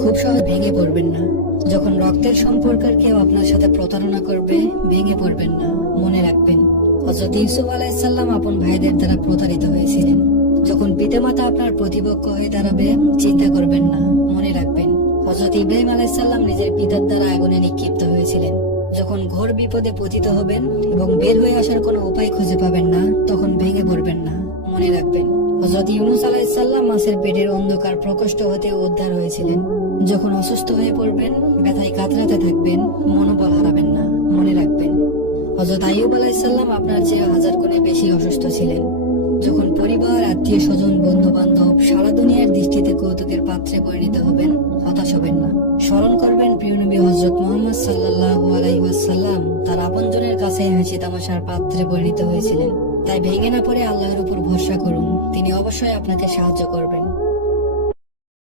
খুব সহজ ভেঙে পড়বেন না। যখন রক্তের সম্পর্কের কেউ আপনার সাথে প্রতারণা করবে, ভেঙে পড়বেন না, মনে রাখবেন হযরত ইউসুফ আলাইহিসসালাম আপন ভাইদের দ্বারা প্রতারিত হয়েছিলেন। যখন পিতামাতা আপনার প্রতিপক্ষ হয়ে দাঁড়াবে, চিন্তা করবেন না, মনে রাখবেন হযরত ইব্রাহিম আলাইহিসসালাম নিজের পিতার দ্বারা আগুনে নিক্ষিপ্ত হয়েছিলেন। যখন ঘোর বিপদে পতিত হবেন এবং বের হয়ে আসার কোনো উপায় খুঁজে পাবেন না, তখন ভেঙে পড়বেন না, মনে রাখবেন হযরত ইউনূস আলাইহিসসালাম মাছের পেটের অন্ধকার প্রকোষ্ঠ হতে উদ্ধার হয়েছিলেন। যখন অসুস্থ হয়ে পড়বেন, ব্যথায় কাতরাতে থাকবেন, মনোবল হারাবেন না, মনে রাখবেন হযরত আইয়ুব আলাইহিসসালাম আপনার চেয়ে 1000 গুণে বেশি অসুস্থ ছিলেন। যখন পরিবার, আত্মীয় স্বজন, বন্ধু বান্ধব সারা দুনিয়ার দৃষ্টিতে কৌতুকের পাত্রে পরিণত হবেন, হতাশ হবেন না। স্মরণ করবেন প্রিয় নবী হযরত মুহাম্মদ সাল্লাল্লাহু আলাইহি ওয়াসাল্লাম তার আপনজনের কাছে হাসি তামাশার পাত্রে পরিণত হয়েছিলেন। তাই ভেঙে না পড়ে আল্লাহর উপর ভরসা করুন, তিনি অবশ্যই আপনাকে সাহায্য করবেন।